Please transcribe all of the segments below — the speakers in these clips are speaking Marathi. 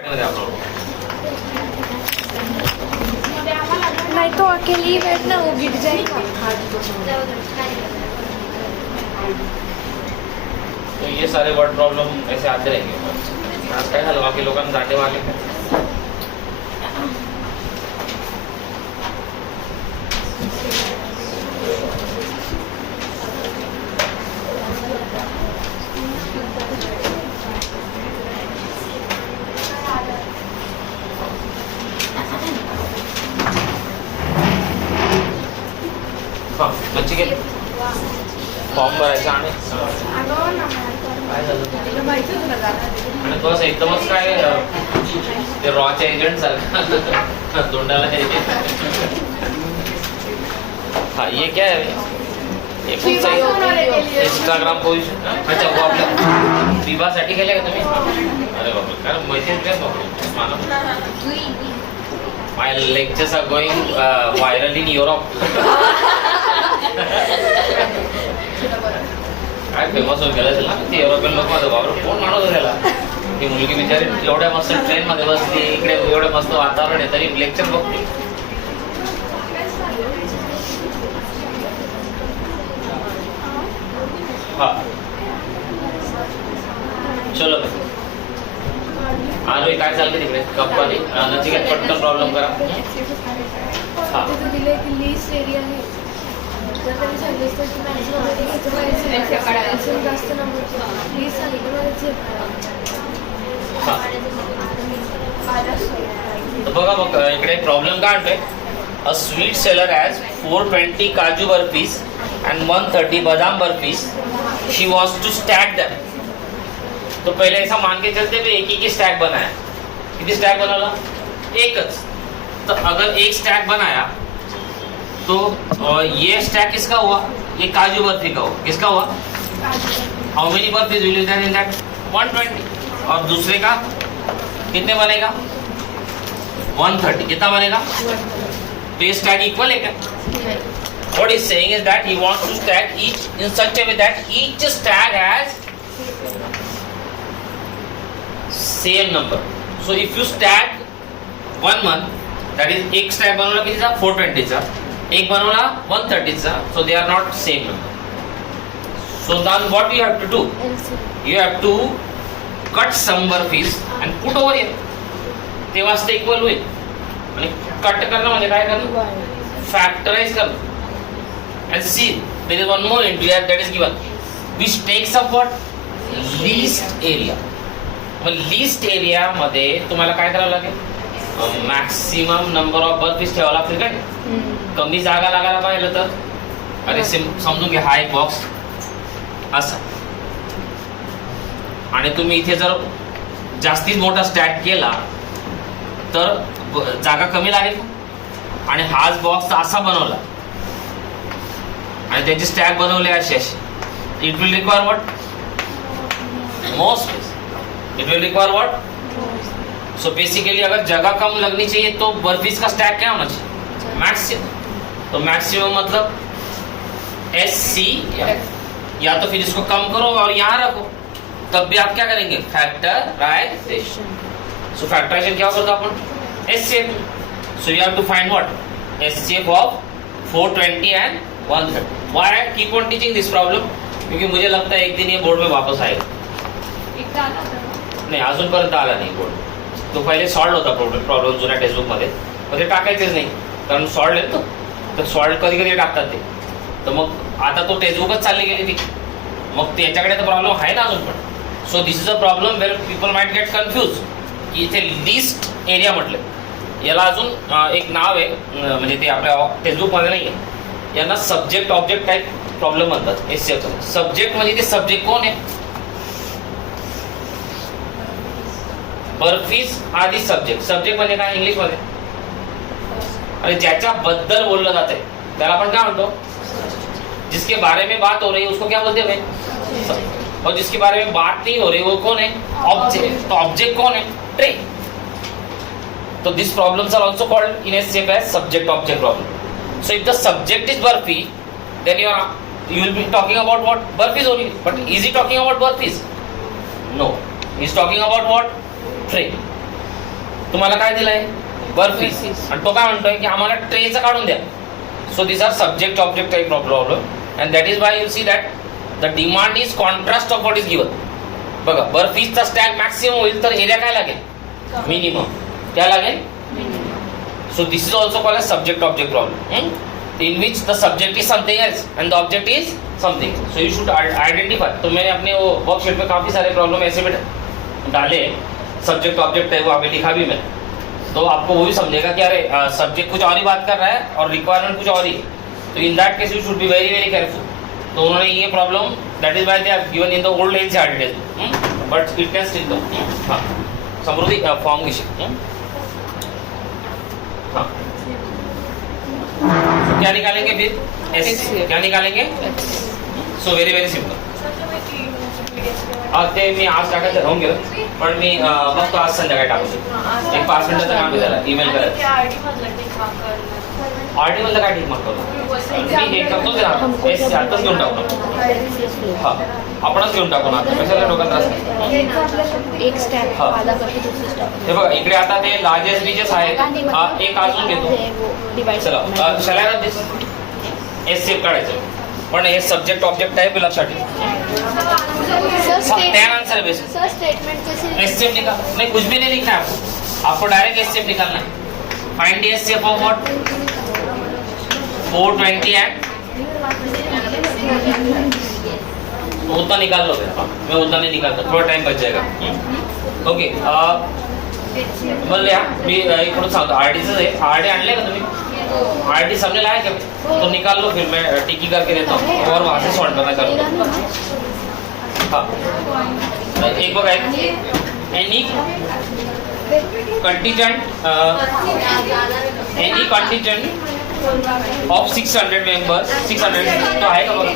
नहीं तो अकेले ही बैठना, वो गिर जाएगा। तो ये सारे वर्ड प्रॉब्लम ऐसे आते रहेंगे। आज काय झालं बाकी लोकांना जाते वाले नचिकेत फॉर्म भरायचा आणि काय झालं आणि बस एकदमच काय ते रॉचे एजंट सारखं तोंडाला हाँ ये क्या है ये कौन सा इंस्टाग्राम पोजिशन अच्छा वो आपल्या विवाहासाठी केले का तुम्ही अरे बापरे कारण मैत्रीण काय बापरे मला My lectures are going viral in Europe. काय फेमस होऊन गेलं ना ते युरोपियन लोक माझं बाबा कोण माणूस हो त्याला ती मुलगी बिचारी एवढ्या मस्त ट्रेन मध्ये बसली इकडे एवढं मस्त वातावरण आहे तरी लेक्चर बघते हा चलो आलोय काय चालतं तिकडे कंपनी नचिकेत पटकन प्रॉब्लेम करा हा दिले की लीस्ट एरिया आहे जर त्यांनी सांगितलं की मॅक्सिमम जास्त नंबर लीस्ट सांगितलं तर बघा मग इकडे प्रॉब्लेम काय आणतोय अ स्वीट सेलर हॅज 420 काजू बर्फीज अँड 130 बदाम बर्फीज शी वॉन्ट्स टू स्टैक दैम तो पहले ऐसा मान के चलते हुए एक ही स्टैक बनाया कितनी स्टैक बनवला एकच तो अगर एक स्टैक बनाया तो ये स्टैक किसका हुआ ये काजू बर्फी का हुआ किसका हुआ how many barfis will you that in that 120 और दूसरे का कितने बनेगा 130 कितना बनेगा तो ये स्टैक इक्वल है क्या what he's saying is that he wants to stack each in such a way that each stack has same number. So if you stack one that is एक stack बनवला कितीचा 420 चा एक बनवला 130 चा so they are not same number. So then what you have to do? You have to cut some burpees and put over here. तेव्हाच ते इक्वल होईल आणि कट करणं म्हणजे काय करणं फॅक्टराइज करणं and see there is one more into that is given which takes up what least area मग लिस्ट एरिया मध्ये तुम्हाला काय करावं लागेल मॅक्सिमम नंबर ऑफ बर्फीज ठेवावं लागतील काय कमी जागा लागायला पाहिलं तर अरे समजून घ्या हा एक बॉक्स असा आणि तुम्ही इथे जर जास्तीत मोठा स्टॅक केला तर जागा कमी लागेल आणि हाच बॉक्स असा बनवला आणि त्याचे स्टॅक बनवले असे असे it will require what more space it will require what so basically अगर जगह कम लगनी चाहिए तो बर्फीज का स्टैक क्या होना चाहिए मैक्सिमम तो मैक्सिमम मतलब SC या तो फिर इसको कम करो और यहाँ रखो तब भी आप क्या करेंगे फैक्टराइजेशन सो फैक्टराइजेशन क्या करता अपन SCF so you have to find what SCF of 420 and 130 why I keep on teaching this problem क्योंकि मुझे लगता है एक दिन ये बोर्ड में वापस आएगा नाही अजूनपर्यंत आला नाही बोर्ड तो पहिले सॉल्व होता प्रॉब्लेम जुन्या टेक्स्टबुक मध्ये पण ते टाकायचेच नाही कारण सॉल्व आहे तो तर सॉल्व कधी कधी टाकतात ते तर मग आता तो टेक्स्टबुकच चालली गेली ती मग त्याच्याकडे तर प्रॉब्लेम आहे ना अजून पण so this is a problem where people might get confuse की इथे लिस्ट एरिया म्हटलं याला अजून एक नाव आहे म्हणजे ते आपल्या टेक्स्टबुक मध्ये नाही आहे यांना सब्जेक्ट ऑब्जेक्ट टाईप प्रॉब्लेम म्हणतात SCF सब्जेक्ट म्हणजे ते सब्जेक्ट कोण आहे बर्फीज आदि सब्जेक्ट म्हणजे काय इंग्लिश मध्ये आणि ज्याच्याबद्दल बोललं जात आहे त्याला आपण काय म्हणतो जिसके बारे में बात हो रही है उसको क्या बोलते हैं और जिसके बारे में बात नहीं हो रही वो कौन है ऑब्जेक्ट तो ऑब्जेक्ट कौन है ट्रे तो this problems are also called in SCF as subject object problem. So if the subject is burpee then you will be talking about what burpees only but is he talking about burpees no he is talking about what tray तुम्हाला काय दिलंय बर्फीस, आणि तो काय म्हणतोय की आम्हाला ट्रेचं काढून द्या. So this are subject object type of problem and that is why you see that the demand is contrast of what is given. बघा बर्फीसचा स्टॅक मॅक्सिमम होईल तर एरिया काय लागेल मिनिमम, क्या लागेल. So this is also called as subject object problem in which the subject is something else and the object is something. So you should identify. तो मैंने अपने वो वर्कशीट में काफ़ी सारे प्रॉब्लम ऐसे में डाले, सब्जेक्ट ऑब्जेक्ट है वो अभी लिखा भी मैंने, तो आपको वो भी समझेगा कि अरे सब्जेक्ट कुछ और ही बात कर रहा है और रिक्वायरमेंट कुछ और ही है. तो in that case you should be very very careful. तो उन्होंने ये problem that is why they are given in the old NCERT text, but it can still do. हाँ समृद्धि फॉर्म की हाँ क्या निकालेंगे फिर एस, क्या निकालेंगे. So very very simple. ते मी आज टाकायचं राहून गेलं पण मी बघतो आज संध्याकाळी टाकतो. एक 5 मिनिटाचं काम आहे त्याला ईमेल करायचं. आरटी मधलं काय ठीक मागतो मी हे करतो ते एस आताच घेऊन टाकतो. हा आपणच घेऊन टाकू ना, कशाला डोक्यात त्रास नाही. एक स्टॅप आधा करके दुसरी स्टॅप. हे बघा इकडे आता ते लार्जेस्ट रिजेस आहेत, एक अजून घेतो. चला शलायला दिस एस सेव काढायचं, पण हे सब्जेक्ट ऑब्जेक्ट आहे पे लक्षात ठेवा. Ten answer base sir statement S save निकाल नहीं, कुछ भी नहीं लिखना है आपको डायरेक्ट एस सेव निकालना है. Find S save of what 420 end उतना निकाल लो. मैं उतना नहीं निकालता, थोड़ा टाइम बच जाएगा. ओके बोल मी इकडून सांगतो आरडीचं आहे. आरडी आणले का तुम्ही, आरडी समझे लाया क्या, तो निकाल लो फिर मैं टिकी करके देता हूँ और वहां से सॉल्व करना करूँगा. हाँ एक बघा एनी कंटिजेंट ऑफ 600 मेंबर्स 600 तो आहे का बघा.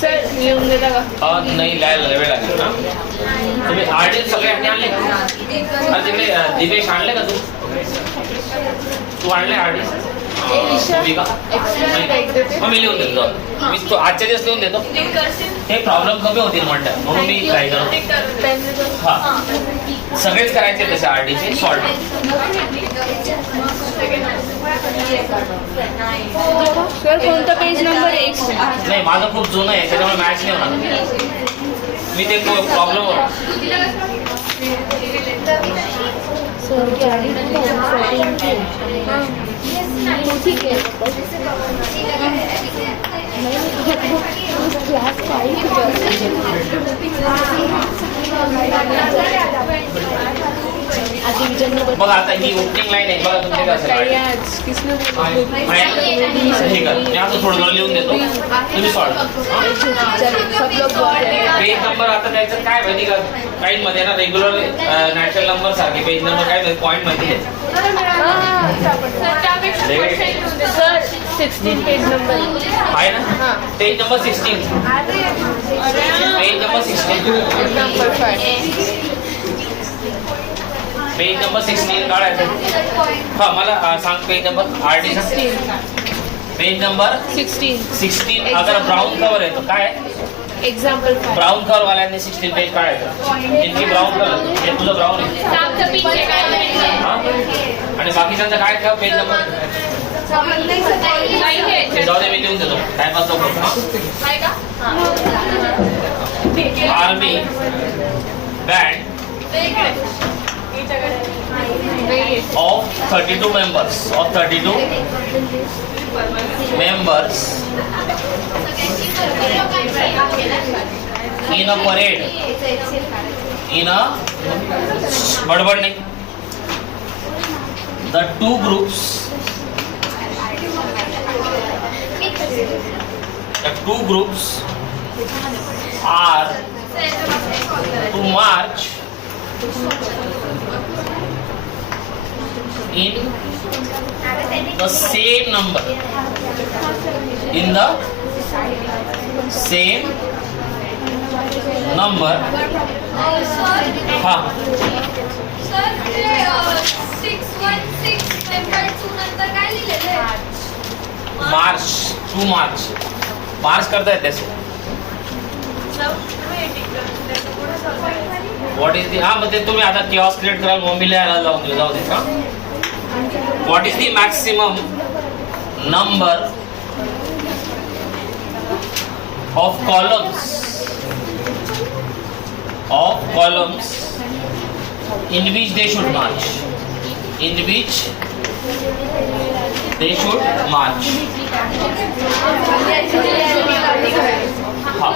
सर लिहून देता का. नाही लिहायला वेळ लागेल ना. तुम्ही आरडी सगळे आणले का. अरे तिकडे दिवेश आणले का तू आणले आरडी का. मी लिहून देतो, मी तो आजच्या दिवस लिहून देतो. हे प्रॉब्लेम कमी होतील म्हणतात म्हणून मी ट्राय करतो. हा सगळेच करायचे तसे आरडीचे सॉल्व. सर कोणता पेज नंबर 1 नाही माझं खूप जुनं आहे त्याच्यामुळे मॅच नाही होणार. मी ते प्रॉब्लेम ठीक है. क्लास 5 बघा आता ही ओपनिंग लाईन आहे बघा तुमच्या ठीक आहे. मी आता थोडं लिहून देतो, तुम्ही सॉल्व. पेज नंबर आता द्यायचं काय माहिती का, काही मध्ये ना रेग्युलर नॅचरल नंबर सारखे पेज नंबर काय पॉईंट माहिती आहे. सर 16 पेज नंबर आहे ना, page number 16 page number 16 number 5 page number 16 काढायचं. हा मला सांग page number RD page number 16 अगर ब्राउन कवर आहे तर काय एग्जाम्पल ब्राउन कवर वाल्यांनी 16 पेज काढायचं. इतकी ब्राउन कलर हे तुझं ब्राउन आहे आणि बाकीच्यांचं काय ठेव पेज नंबर जाऊ दे मी लिहून देतो टाइमपास नको. Army band of 32 members in a parade in a बड़बड़ नहीं the two groups are to march in the same number हाँ सर ते 616 नंतर 2 नंतर काय लिहिलेलं आहे मार्च करता येते. व्हॉट इज दी हा मग ते तुम्ही आता किऑस्क क्रिएट कराल मम्मी लिहायला जाऊ दे हा what is the maximum number of columns in which they should march हाँ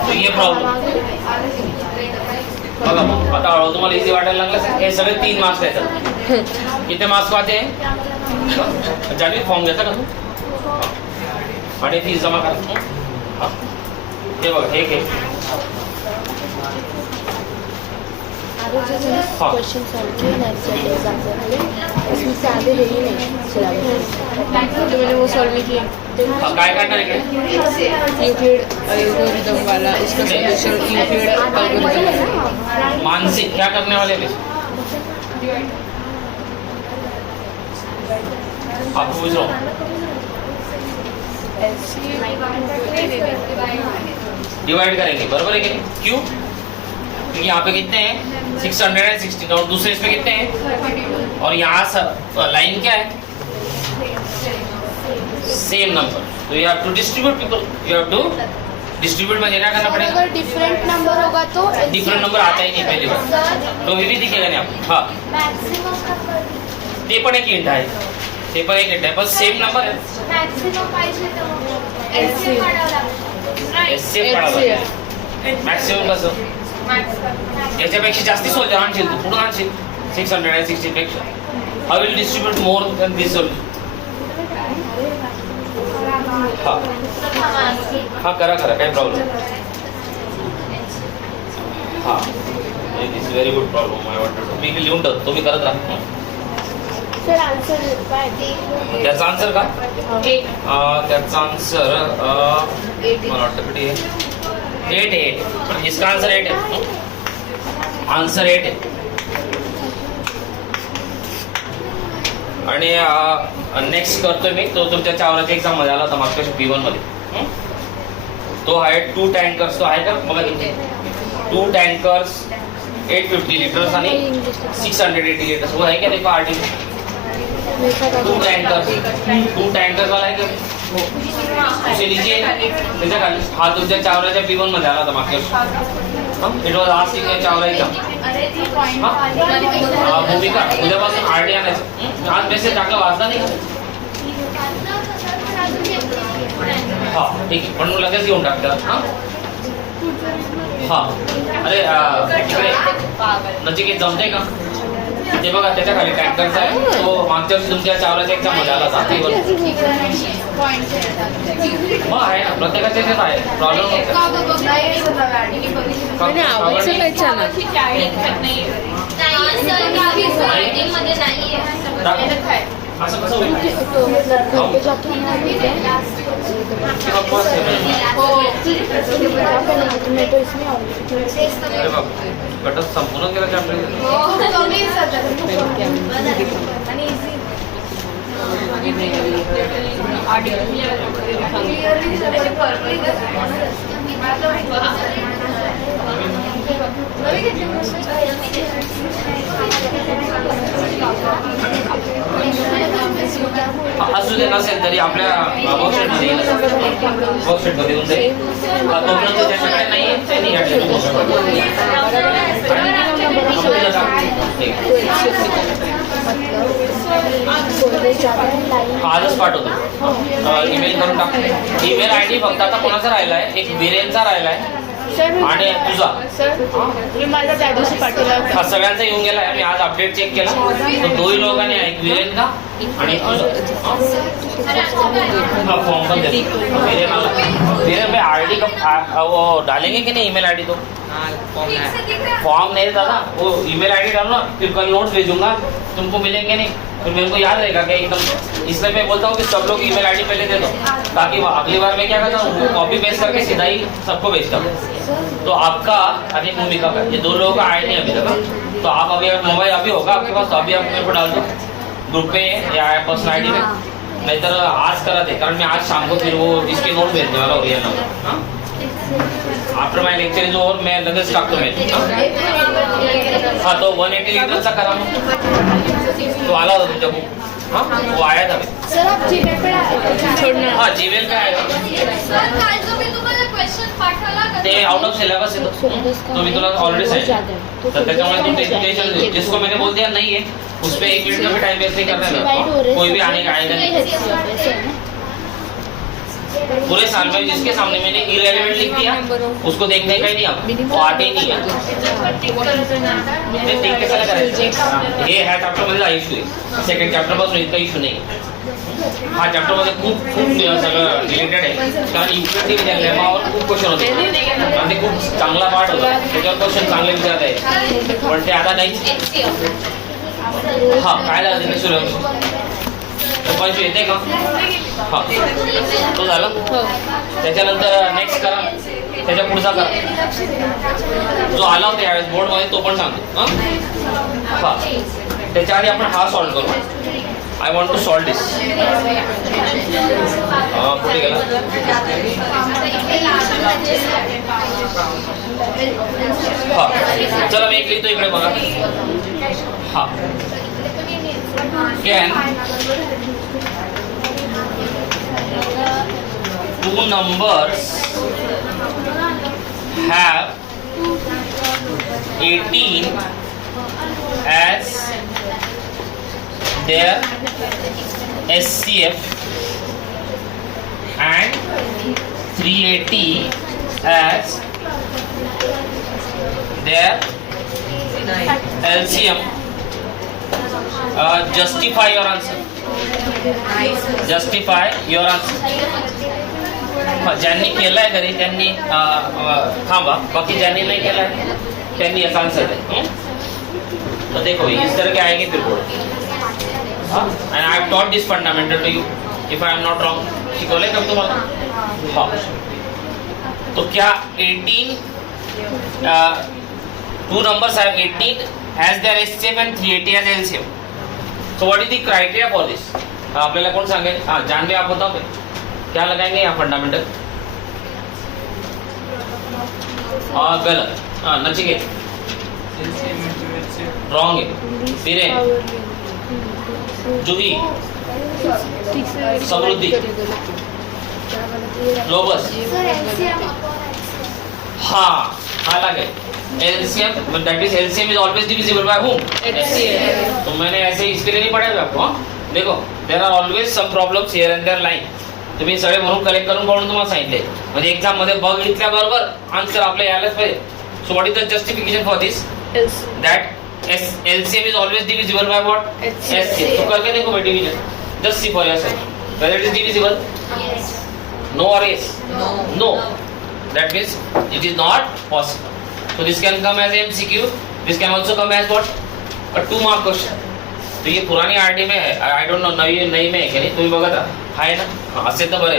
तो ये प्रॉब्लेम बघा मग आता हळूहळू तुम्हाला इझी वाटायला लागलं हे सगळे 3 मार्क्स येतात किती मार्क्स वाचे जाणीव फॉर्म घेता का तू आणि फीस जमा करा हाँ हे बघा हे घे क्वेश्चन सॉल्व किए नेक्स्ट एग्जाम से पहले उसमें से आगे है ही नहीं सिलेबस तो मैंने वो सॉल्व नहीं किया काय करणार आहे काय यूक्लिड एल्गोरिदम वाला इसका सॉल्यूशन यूक्लिड एल्गोरिदम मानसिक क्या करने वाले हैं आप पूछ रहा हूँ डिवाइड करेंगे बराबर है कि नहीं क्यों क्योंकि यहाँ पे कितने हैं 616 और दूसरे इसमें कितने हैं और यहाँ लाइन क्या है सेम नंबर तो you have to distribute people you have to distribute म्हणजे क्या करना पड़ेगा अगर डिफरेंट नंबर होगा तो डिफरेंट नंबर आता ही नहीं पहली बार तो भी दिखेगा नहीं आपको हाँ ते पण एक हिंट आहे ते पण एक हिंट आहे पण सेम नंबर आहे मॅक्सिमम कसं याच्यापेक्षा जास्ती सोल्जर आणशील तू पुढून आणशील 616 पेक्षा how will distribute more than this soldier हा करा काही प्रॉब्लेम हा this very good problem I wanted मी लिहून ठेवतो तुम्ही करत राहा सर आंसर काय त्याचा आन्सर का त्याचा आन्सर मला वाटतं किती आहे 8 पण इसका आंसर 8 है आंसर 8 है आणि नेक्स्ट करतोय मी तो तुमच्या चावराच्या एक्झाम मध्ये आला होता मागच्या P1 मध्ये तो आहे 2 टँकर्स तो आहे का बघा तिथे 2 टँकर्स 850 लिटर्स आणि 680 लिटर्स वो है क्या देखो आर्टिकल 2 टँकर्स वाला है क्या उसे लीजिए त्याच्या खाली हा तुमच्या चावराच्या P1 मध्ये आला होता मागच्या it was asking Chawra exam भूमिका उद्यापासून आरडी आणायचं आज मेसेज टाकला वाचला नाही हा ठीक आहे पण लगेच घेऊन टाकतात हा अरे इकडे नचिकेत जमते का ते बघा त्याच्या खाली टँकरचा आहे तो मागच्या वर्षी तुमच्या चावराच्या एक्झाम मध्ये आला होता मग आहे ना प्रत्येकाच्या याच्यात आहे प्रॉब्लेम असं कसं होईल अरे बाप गटच संपूर्ण केला चॅप्टर असू दे नसेल तरी आपल्या वर्कशीटमध्ये येऊन जाईल तोपर्यंत ज्याच्याकडे नाही आहे त्यांनी या आजच पाठवतो ईमेल करून टाकतो ईमेल आयडी फक्त आता कोणाचा राहिलाय एक वीरेनचा राहिलाय आणि तुझा मी माझा त्या दिवशी पाठवला हा सगळ्यांचा येऊन गेलाय मी आज अपडेट चेक केला तो 2 लोकांनी एक वीरेन का आणि तुझा हा फॉर्म पण देतो वीरेन आला वीरेन भाई आरडी का वो डालेंगे कि नहीं ईमेल आईडी तो फॉर्म नहीं दादा वो ईमेल आईडी डालो ना फिर कल नोट्स भेजूंगा तुमको मिलेंगे नहीं फिर मेरे को याद रहेगा कि एकदम इसलिए मैं बोलता हूँ कि सब लोग ईमेल आईडी पहले दे दो ताकि अगली बार मैं क्या करता हूँ कॉपी पेस्ट करके सीधा ही सबको भेजता हूँ तो आपका और भूमिका का ये 2 लोगों का आया नहीं अभी तक तो आप अभी अगर मोबाइल अभी होगा आपके पास तो अभी आप मेरे को डाल दो ग्रुप पे या पर्सनल आईडी में नहीं तो आज करा थे कारण मैं आज शाम को फिर वो इसके नोट भेजने वाला हूँ real number after my lecture is over मैं लगेच टाकतो मी. हा तो 180 लीटरचा करा मग. तो आला होता तुमच्या बुक. हा वो आया था. सर आप जीमेल पे छोड़ना. हा जीमेल काय आहे सर काल जो मी तुम्हाला क्वेश्चन पाठवला का ते आउट ऑफ सिलेबस आहे तो मी तुला ऑलरेडी सांगितलं. तर त्याच्यामुळे तू टेंशन जिसको मैंने बोल दिया नहीं है उस पे 1 मिनट का भी टाइम वेस्ट नहीं करना है. कोई भी आने का आएगा नहीं. पूरे साल में जिसके सामने मैंने इरेलेवेंट लिख दिया उसको देखने का ही नहीं. आप वो आते ही नहीं है. ते देख के चला करायचं. हे ह्या चॅप्टर मध्ये इश्यू आहे. सेकंड चॅप्टर पासून इतका इश्यू नाही. हा चॅप्टर मध्ये खूप सगळं रिलेटेड आहे. कारण युपीएससी लेमावर खूप क्वेश्चन होते आणि ते खूप चांगला पार्ट होता. त्याच्यावर क्वेश्चन चांगले विचारत आहे पण ते आता नाही. हा काय लागेल सूर्यवंश पंच येते का. हा तो झालं. त्याच्यानंतर नेक्स्ट करा. त्याच्या पुढचा करा जो आला होता यावेळेस बोर्ड मध्ये तो पण सांगतो. हा त्याच्या आधी आपण हा सॉल्व करू. आय वॉन्ट टू सॉल्व दिस. कुठे गेला. हा चला मी एक लिहितो इकडे बघा. हा can two numbers have 18 as their SCF and 380 as their LCM. Justify your answer. Justify your answer. ज्यांनी केलाय घरी त्यांनी थांबा. बाकी ज्यांनी नहीं केलाय त्यांनी याचा आंसर दे. तो देखो इस तरह के आएंगे फिर board. End I have taught this fundamental to you if I am not wrong. शिकवलंय का तुम्हाला. हाँ तो क्या 18 two numbers have 18 as their SCF and 380 as LCM. So what is the criteria for this? आपल्याला कौन सांगे. हाँ जानवे आप बताओ क्या लगाएंगे यहाँ फंडामेंटल. गलत. हाँ नचिकेत रॉन्ग है. बीरेन जूही समृद्धि लोबस. हाँ हाँ लगे LCM that is LCM is always divisible by whom? HCF. तो मैंने ऐसे इसके लिए नहीं पढ़ाया आपको. देखो there are always some problems here and there line. तुम्ही सगळे म्हणून कलेक्ट करून काढून तुम्हाला सांगितले म्हणजे एक्झाम मध्ये बघितल्याबरोबर आन्सर आपल्या यायलाच पाहिजे. So what is the justification for this that LCM is always divisible by what? HCF. तो करके देखो भाई division. Just see for yourself whether it is divisible. Yes. No or yes? No. That means it is not possible. So this can come as MCQ. This can also come as what? A 2 mark question. तो ये पुरानी आरटी में है. I don't know नई में है क्या नहीं. तुम्ही बघा था है ना. असे तर बरे.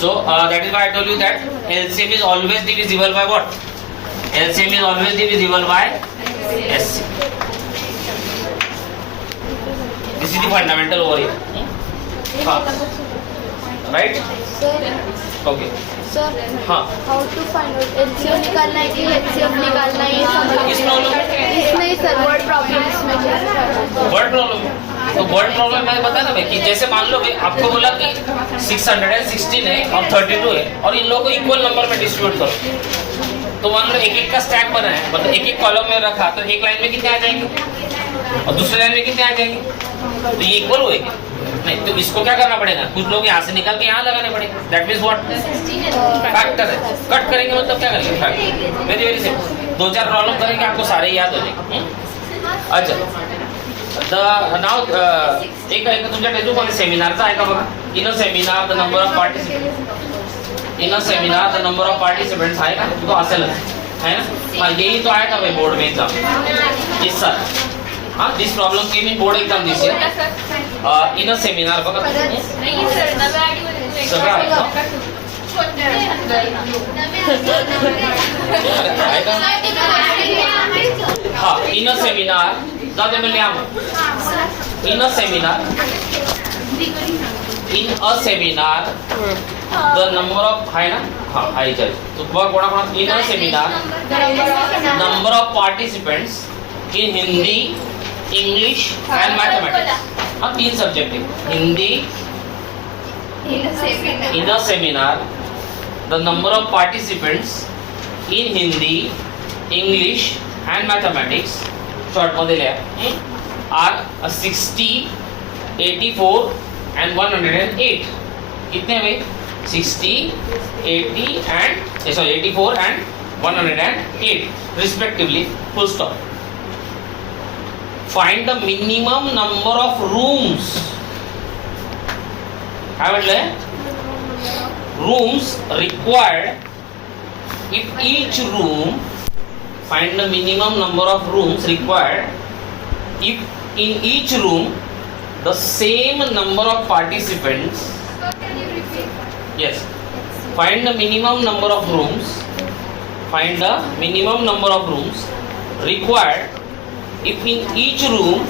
So that is why I told you that LCM is always divisible by what? LCM is always divisible by SC. This is the fundamental over here. Right? Okay. Sir हाँ हाउ टू फाइंड आउट LCM निकालना है कि HCF निकालना है ये किस प्रॉब्लम. इसमें सर वर्ड प्रॉब्लम इसमें वर्ड प्रॉब्लम. तो वर्ड प्रॉब्लम मैंने बताया ना भाई कि जैसे मान लो भाई आपको बोला कि 616 है और 32 है और इन लोगों को इक्वल नंबर में डिस्ट्रीब्यूट करो. तो मान लो एक एक का स्टैक बना है मतलब एक एक कॉलम में रखा तो एक लाइन में कितने आ जाएंगे और दूसरे लाइन में कितने आ जाएंगे. तो ये इक्वल होएगी नहीं. तो इसको क्या करना पड़ेगा. कुछ लोग यहाँ से निकाल के यहाँ लगाने पड़ेंगे. दैट मीन्स व्हाट फैक्टर है. कट करेंगे मतलब क्या करेंगे factor. Very very simple. 2-4 problem करेंगे आपको सारे याद हो जाएंगे. अच्छा नाव एक तुमच्या टेक्स्टबुकमध्ये सेमिनारचा आहे का बघा. In a seminar the number of participant. In a seminar the number of participants आहे का. तो असेलच है ना. हाँ यही तो आया था भाई बोर्ड में एग्जाम इस साल. हाँ this problem came in board exam this year. In a seminar बघा नहीं सर नव्या सगळं आहे ना. आहे का. हाँ इन अ सेमिनार जाते मिळले आम. In a seminar in a seminar the number of आहे ना हा आहे तो बघ कोणा in a seminar number of participants in Hindi English end mathematics हाँ 3 सब्जेक्ट है Hindi in a seminar the number of participants in Hindi English end mathematics short मध्ये लिहा आर 60 84 and 108 कितने भाई 60 80 and 84 and 108 respectively full stop. Find the minimum number of rooms. काय म्हटलंय rooms required if each room find the minimum number of rooms required if in each room the same number of participants. Can you repeat? Yes. Find the minimum number of rooms. Find the minimum number of rooms required if in each room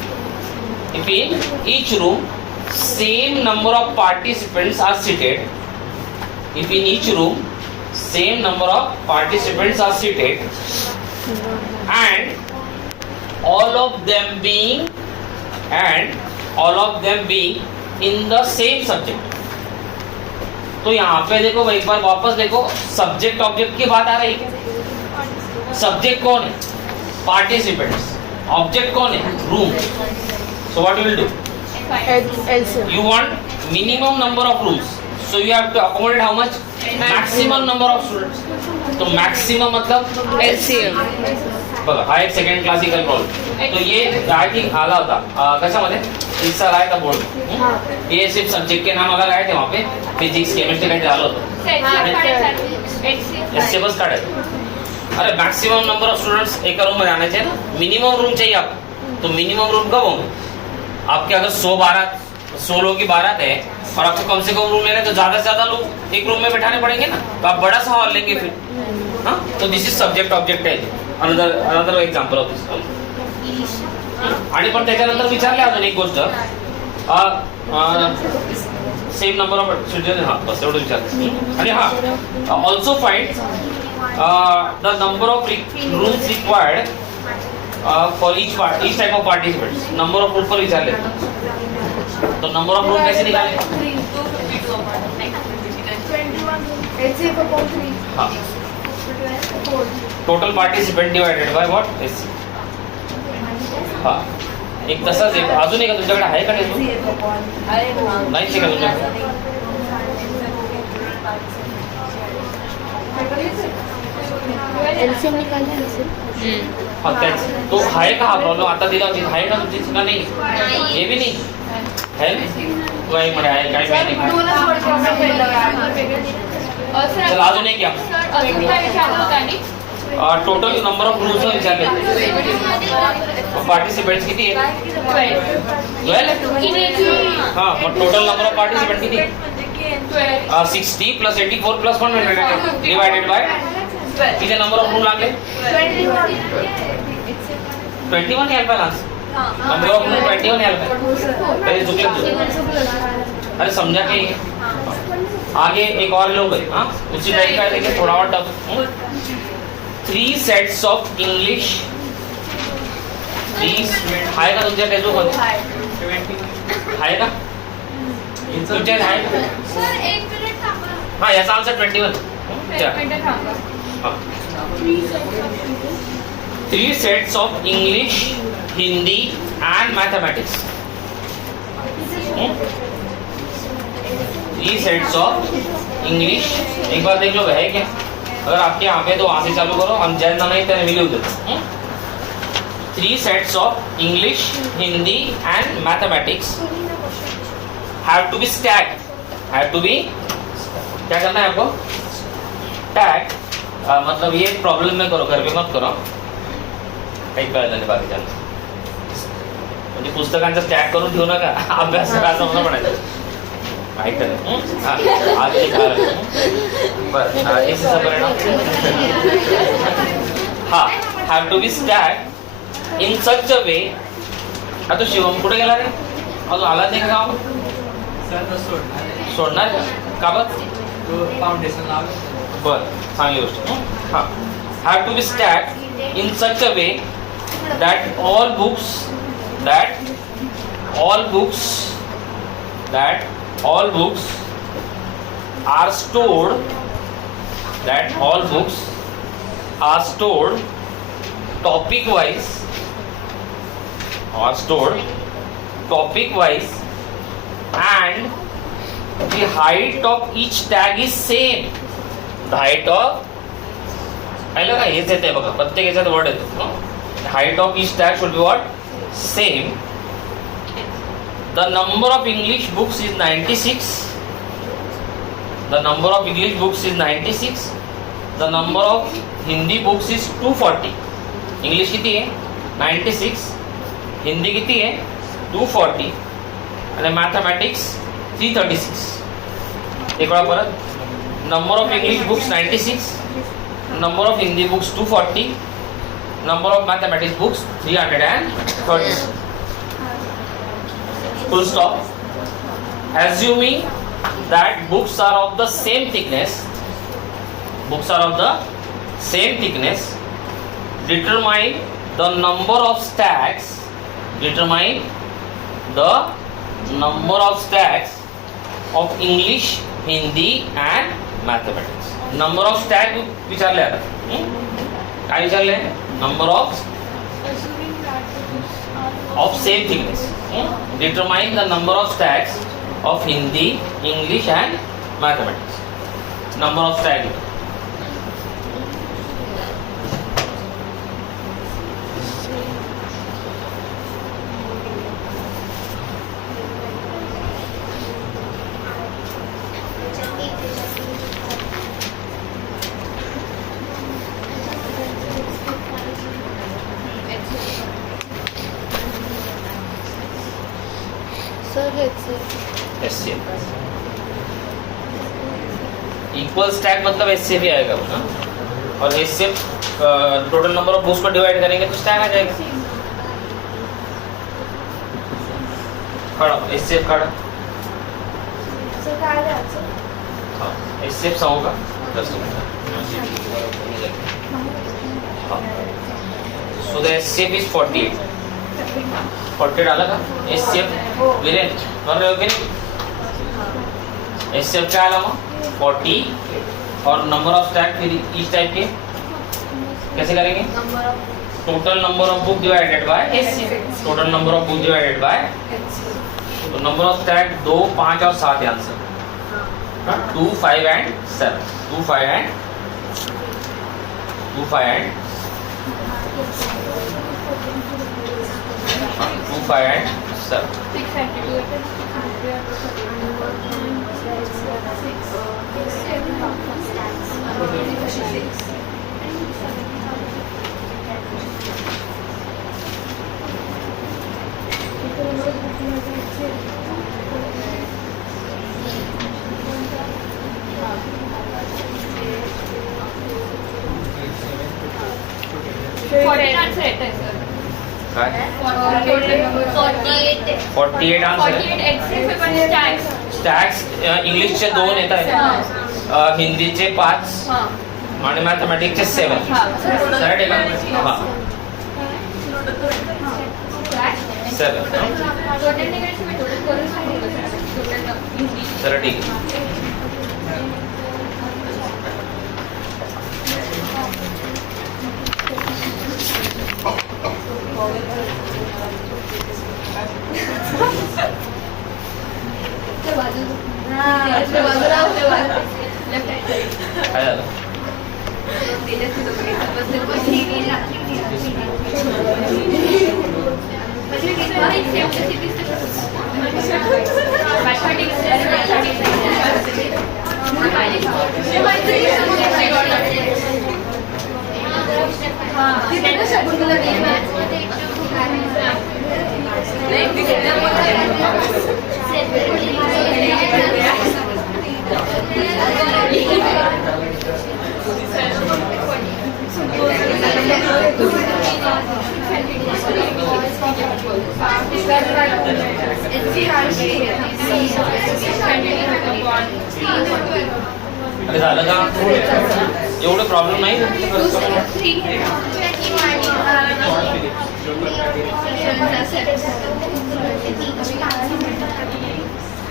same number of participants are seated. If in each room same number of participants are seated and all of them being in the same subject. तो यहाँ पे देखो एक बार वापस देखो सब्जेक्ट ऑब्जेक्ट की बात आ रही है. सब्जेक्ट कौन है पार्टिसिपेंट्स ऑब्जेक्ट कौन है room. So what you will do LCM. you want minimum number of rooms so you have to accommodate how much maximum number of students. तो maximum मतलब LCM. बघा हा एक सेकंड क्लासिकल प्रॉब्लेम. तो ये आय थिंक आला होता कशामध्ये इस साल आया था बोर्ड. ये सिर्फ सब्जेक्ट के नाम अगर आए थे वहाँ पे फिजिक्स केमिस्ट्री काही आलं होतं इससे बस काढायचं. अरे मैक्सिमम नंबर ऑफ स्टूडेंट्स एक रूम में आने चाहिए ना. मिनिमम रूम चाहिए आपको. तो मिनिमम रूम कब होंगे आपके अगर 100 लोगों की बारात है और आपको कम से कम रूम लेना है तो ज्यादा से ज्यादा लोग एक रूम में बैठाने पड़ेंगे ना. तो आप बड़ा सा हॉल लेंगे फिर. हाँ तो दिस इज सब्जेक्ट ऑब्जेक्ट है. अनदर एक्झाम्पल ऑफ दिस. आणि पण त्याच्यानंतर विचारले अजून एक गोष्ट सेम नंबर ऑफ स्टुडंट. हा बस एवढं विचारलं. आणि हा also find the number of rooms required for each type of participants. Number of room पर विचारले तो नंबर ऑफ रूम कैसे निकाले. हाँ total participant divided by what's. हाँ एक तसाच एक अजून एक तुमच्याकडे आहे का नाही नाहीच आहे का तुमच्याकडे. LCM निकालना है LCM. हाँ त्याच तो आहे का हा प्रॉब्लेम आता दिला होती आहे का तुमची का नाही. हे भी नाही है काय म्हणे आहे काय माहिती नाही. चला अजून एक घ्या. टोटल नंबर ऑफ रूम्स विचारले पार्टिसिपेंट्स किती आहेत 12. हां मग टोटल नंबर ऑफ पार्टिसिपेंट किती 60 प्लस 84 प्लस 100 डिवाइडेड बाय किती नंबर ऑफ रूम लागले 21 यायला पाहिजे. नंबर ऑफ रूम 21 यायला पाहिजे. चुकले. अरे समझा कि आगे एक और लोग है. हाँ उसी टाइप का देखिए थोड़ा और टफ. 3 sets of English. 3 आहे का तुमच्या टेक्स्ट बुक आहे का तुमच्या आहे. सर एक मिनिट थांबा. हाँ याचा आन्सर 21. क्या 3 sets of English, Hindi and mathematics. 3 sets of English. एक बार देख लो है क्या. अगर आपके यहाँ पे तो वहां से चालू करो हम जैन नहीं तेरे मिले उधर. 3 sets of English, Hindi and mathematics have to be stacked. Have to be क्या करना है आपको टैग. मतलब ये प्रॉब्लेम में करो घर पे मत करो काही कळलं नाही बाकीच्यांना. म्हणजे पुस्तकांचा टॅग करून ठेवू नका अभ्यास करा असं मला म्हणायचं. माहित आहे आज एक बरं याचा परिणाम हा have to be stack in such a way. आता शिवम कुठे गेला रे अजून आला नाही का. सोडणार का बघ फाउंडेशन लावलं बर चांगली गोष्ट हां have to be stack in such a way that all books are stored topic wise and the height of each tag is same. The height of पाहिलं का हेच येते बघा प्रत्येक याच्यात वर्ड येतो height of each tag should be what same. The number of English books is 96. The number of English books is 96. The number of Hindi books is 240. English किती आहे 96. हिंदी किती आहे 240 आणि मॅथमॅटिक्स 336. एक वेळा परत number of English books 96, number of Hindi books 240, number of mathematics books 330. Full stop. Assuming that books are of the same thickness, determine the number of stacks. Determine the number of stacks of English, Hindi and mathematics. Number of stack विचारले आता काय विचारले number of same thickness. Determine the number of stacks of Hindi, English and mathematics. Number of stacks. Sir हेच SCF. इक्वल स्टैक मतलब SCF ही आएगा ना और SCF total number of books को डिवाइड करेंगे तो स्टैक आ जाएगा. खड़ा SCF खड़ा सर काय द्यायचं हाँ SCF सांगू का 10 minute. So the SCF is 48. 40 डाला का SCF वीरेन कर रहे हो कि नहीं. SCF क्या आला मग 40 और नंबर ऑफ स्टैक फिर इस टाइप के कैसे करेंगे total number of book divided by SCF. Total number of book divided by तो नंबर ऑफ स्टैक 2, 5 और 7 है आंसर. 2, 5 and 7. 2, 5 and 2, 5 and 7. काय 48 आन्सर आहे. स्टॅक्स इंग्लिशचे 2 येत आहेत, हिंदीचे 5 आणि मॅथमॅटिक्सचे 7. सरळ आहे का? हां 7. सरळ ठीक आहे. काय झालं? अरे झालं का एवढं प्रॉब्लेम नाही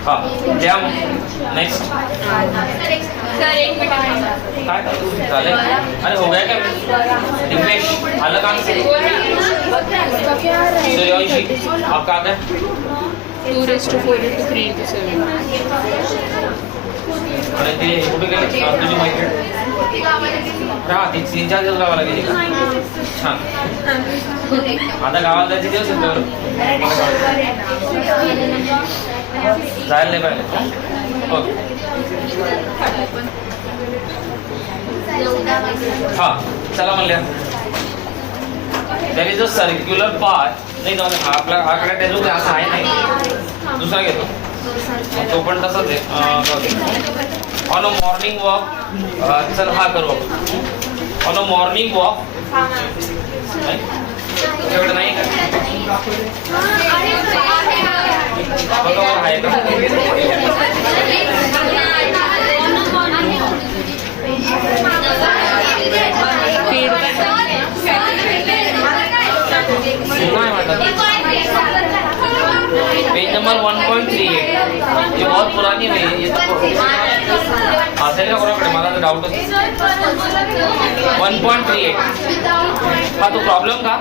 हाँ द्या नेक्स्ट सर एक मिनिट काय झालं अरे हो गया क्या दिपेश आलं का उसका क्या है सूर्यवंशी आपका आ गया 2 raised to 4 into 3 into 7 आणि ते कुठे गेले तुझी मैत्रीण हा ती 3-4 दिवस गावाला गेली का छान आता गावाला जायचे दिवस आहेत बरं. जायला नाही पाहिजे ओके हा चला म्हणल्या there is a circular path नाही जाऊ दे आपला आकडा टेजू असं आहे नाही दुसरा घेतो तो पण तसाच आहे ऑन अ मॉर्निंग वॉक चल हा करू ऑन अ मॉर्निंग वॉक तुझ्याकडे नाही का बघा बरं आहे का नहीं वाटत पेज नंबर 1.38 ये बहुत पुरानी है ये तो असेल का कोणाकडे मला तर डाऊट 1.38 हा तो प्रॉब्लेम का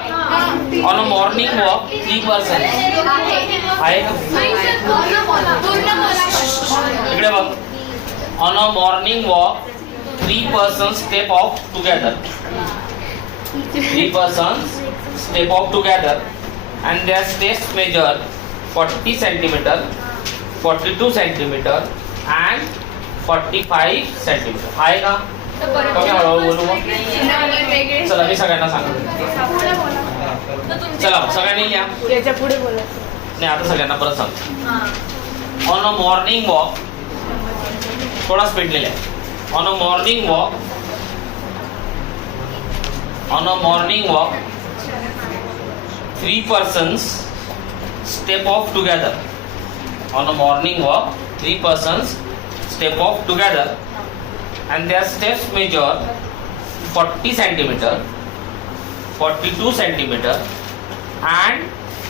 ऑन अ मॉर्निंग वॉक 3% आहे का इकडे बघ on a morning walk 3 persons step off together 3 persons step off together and their steps measure 40 centimeter 42 centimeter and 45 centimeter आहे का कमी हळूहळू बोलू मग चला मी सगळ्यांना सांगतो चला सगळ्यांनी या याच्या पुढे बोला नाही आता सगळ्यांना परत सांगतो ऑन अ मॉर्निंग वॉक थोडा speed लिहिलाय on a morning walk 3 persons step off together on a morning walk 3 persons step off together and their steps measure 40 centimeter 42 centimeter and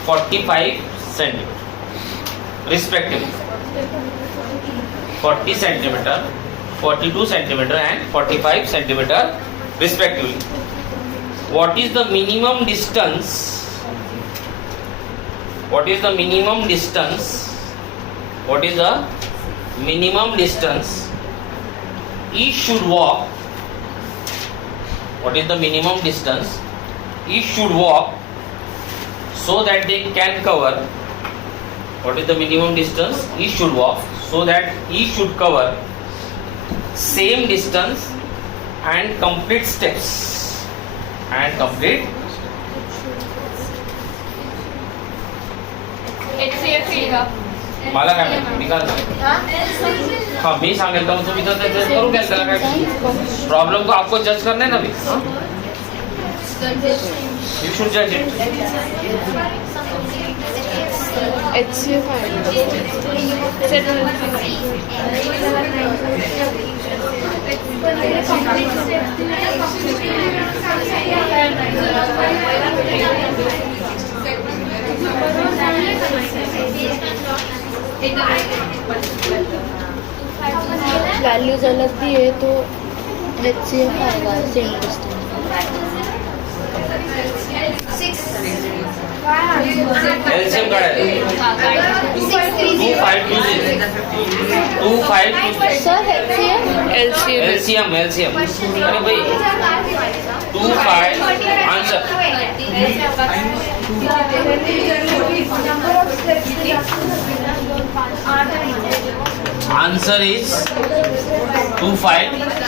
45 centimeter respectively 40 centimeter 42 centimeter and 45 centimeter respectively. What is the minimum distance? What is the minimum distance? What is the minimum distance each should walk? What is the minimum distance each should walk so that they can cover? What is the minimum distance each should walk so that each should cover same distance and complete steps and complete HCF का मला काय माहिती मी काय हाँ मी सांगेल का तुम्ही तर ते करू घ्याल त्याला काय प्रॉब्लेम को आपको जज करना है ना भी यू शुड जज इट HCF आहे वैल्यूज अलग भी है तो HCF आएगा सेम डिस्टेंस एलसीएम काढायला 2520 सर HCF एलसीएम अरे भाई 25 आंसर आंसर इज 25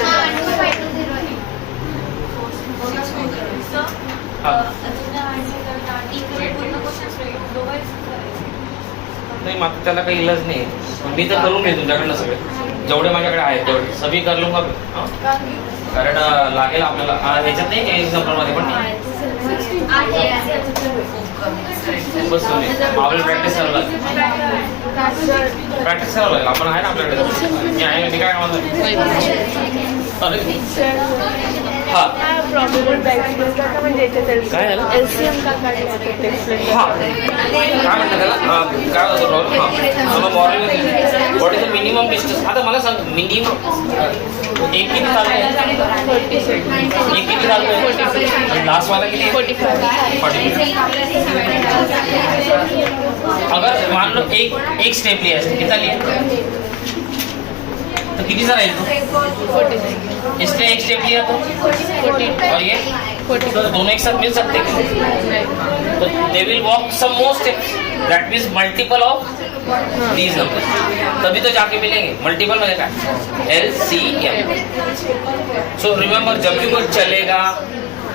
नाही मग त्याला काही इलाज नाही मी तर करून घेईन तुमच्याकडनं सगळे जेवढे माझ्याकडे आहेत तेवढे सभी कर लूंगा मी कारण लागेल आपल्याला ह्याच्यात नाही काही एक्झाम्पल मध्ये पण नाही बस तुम्ही आपल्याला प्रॅक्टिस करावं लागेल. प्रॅक्टिस करावं लागेल. आपण आहे ना आपल्याकडे. मी आहे. मी काय म्हणतो अरे हा प्रॉब्लेम बॅक्टेरिया का म्हणजे काय झालं? एलसीएम का काढला हा काय म्हणतात त्याला काय होतं प्रॉब्लेम. मला morning what is the minimum distance. आता मला सांग मिनिमम एक किती चालू आहे. एक किती चालू आहे. लास्ट वाला किती 45. अगर मान लो एक स्टेप लिया है कितना लिया तो कितनी सा रहेगा. इसने एक स्टेप लिया तो 40 और ये 40 तो दोनों एक साथ मिल सकते हैं. तो they will walk some more steps that means multiple of these number तभी तो जाके मिलेंगे. मल्टीपल में क्या LCM. सो रिमेम्बर जब भी कोई चलेगा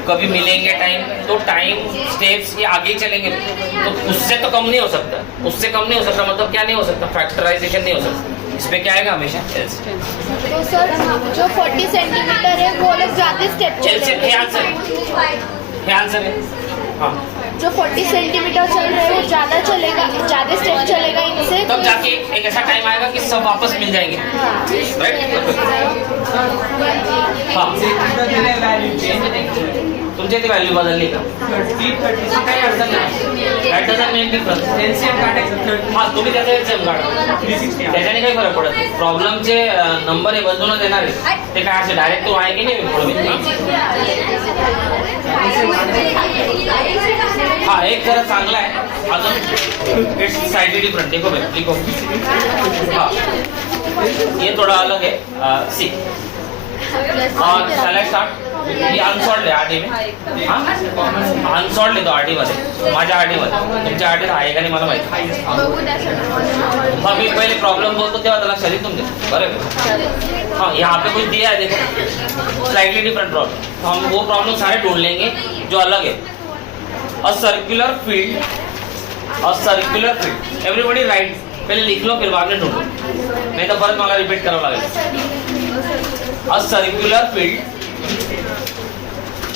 कभी मिलेंगे टाइम तो टाइम स्टेप्स ये आगे चलेंगे तो उससे तो कम नहीं हो सकता. उससे कम नहीं हो सकता मतलब क्या नहीं हो सकता. फैक्टराइजेशन नहीं हो सकता. इसमें क्या आएगा हमेशा तो सर जो 40 सेंटीमीटर है वो लोग ज्यादा स्टेप हे आंसर है. हाँ जो 40 सेंटीमीटर चल रहे हैं वो ज्यादा चलेगा, ज्यादा स्टेप चलेगा इनसे. तब जाके एक ऐसा टाइम आएगा कि सब वापस मिल जाएंगे. राइट. हाँ तुमची ती व्हॅल्यू बदलली का. काही अडचण नाही. That doesn't make difference. हा तुम्ही त्याचा एलसीएम काढा. त्याच्याने काही फरक पडत नाही. प्रॉब्लेमचे नंबर हे बदलूनच येणार आहे. ते काय असे डायरेक्ट तो आहे की नाही पुढे. हा एक जरा चांगला आहे अजून इट्स साइडली डिफरंट. देखो भाई लिखो. हाँ ये थोड़ा अलग है. सी और सेलेक्ट स्टार्ट. ही अनसॉल्ड आहे आरटी में. हां अनसॉल्ड आहे तो आरटी मध्ये. माझ्या आरटी मध्ये तुमच्या आरटीत आहे का नाही मला माहिती. हाँ मी पहले प्रॉब्लम बोलतो तेव्हा त्याला लक्षात येईल तुमचे. बरोबर. हाँ यहाँ पे कुछ दिया है देखो स्लाइटली डिफरेंट प्रॉब्लम. तो हम वो प्रॉब्लम सारे ढूंढ लेंगे जो अलग है. अ सर्कुलर फील्ड. Everybody right. पहले लिख लो फिर बाद में ढूंढो नहीं तो परत मला रिपीट करावं लागेल. A circular field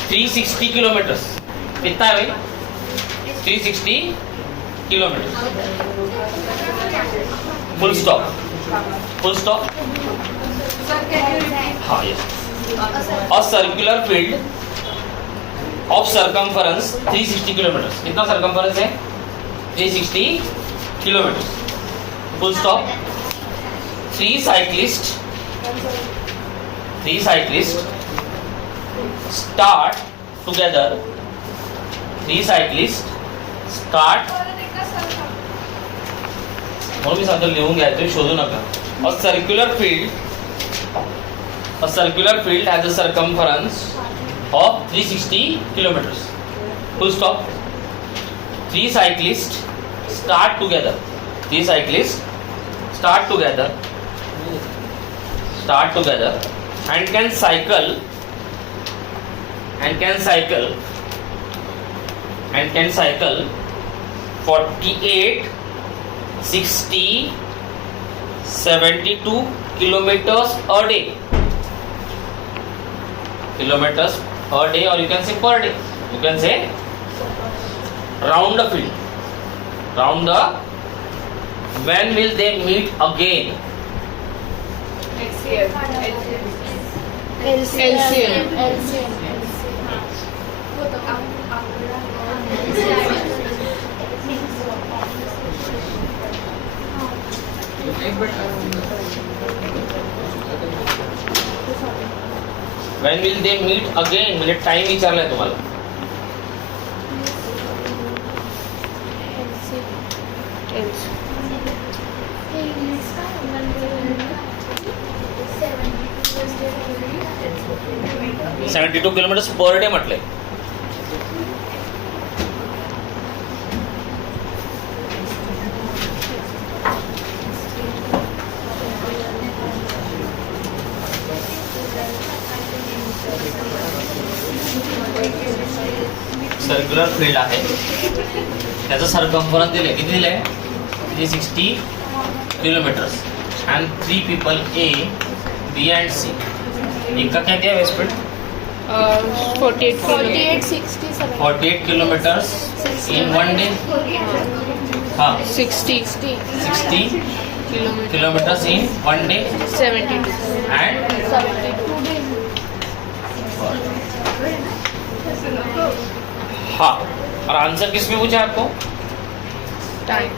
360 kilometres. कितना है भाई 360 किलोमीटर. Full stop. हाँ yes. A circular field of circumference 360 kilometres. कितना सर्कमफरेंस है 360 kilometres. Full stop. Three cyclist start together. म्हणून मी सांगतो लिहून घ्या तुम्ही शोधू नका. A circular field has a circumference of 360 kilometers. Full stop. Three cyclists start together and can cycle 48, 60, 72 kilometers a day. Or you can say per day. You can say round the field. When will they meet again? LCM. When will they meet again? म्हणजे टाइम विचारलाय तुम्हाला. $72 किलोमीटर पर डे म्हटलंय. सर्क्युलर फील्ड आहे त्याचं सर्कम्फरन्स दिले किती दिले 360 kilometres and 3 people A, B and C. इनका क्या दिया वेस्टफील्ड 48 48, 60, 70. 48 kilometers in 1 day. हाँ 60 60 kilometre kilometers in 1 day 72 and 72 days. हाँ और आंसर किसमें पूछा आपको? टाइम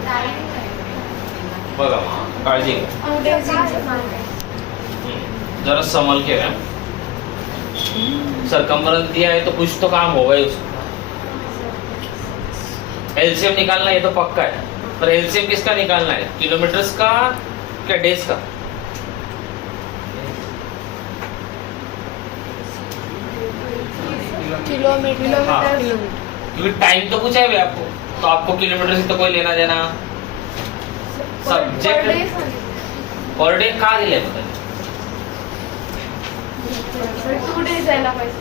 बघा काळजी घ्या 2 days. जरा संभल के रहा सरकमरन दिया है तो कुछ तो काम होगा ही उसको। एलसीएम निकालना ये तो पक्का है, पर एलसीएम किसका निकालना है? किलोमीटर्स का क्या डेज का? किलोमीटर. हाँ क्योंकि टाइम तो पूछा है भी आपको, तो आपको किलोमीटर से तो कोई लेना देना। सब्जेक्ट पर डे का दिले पता नहीं। 2 days यायला पाहिजे.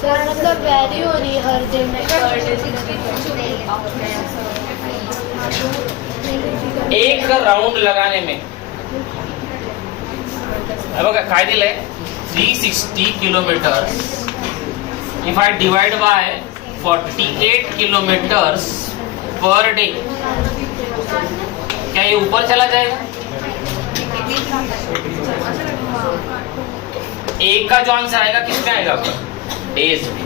सर मतलब वैरी हो रही है हर दिन में पर डे. एक राउंड लगाने में हे बघा काय दिलंय 360 kilometres if I divide by 48 kilometres per day, क्या ये ऊपर चला जाएगा? एक का जो आंसर आएगा किसमें आएगा? डेज में।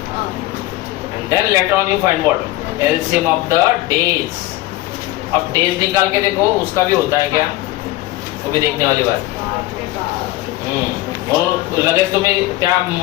And then later on you find what LCM of the days. अब डेज निकाल के देखो उसका भी होता है क्या, वो भी देखने वाली बात। लगेच तुम्ही त्या माइंड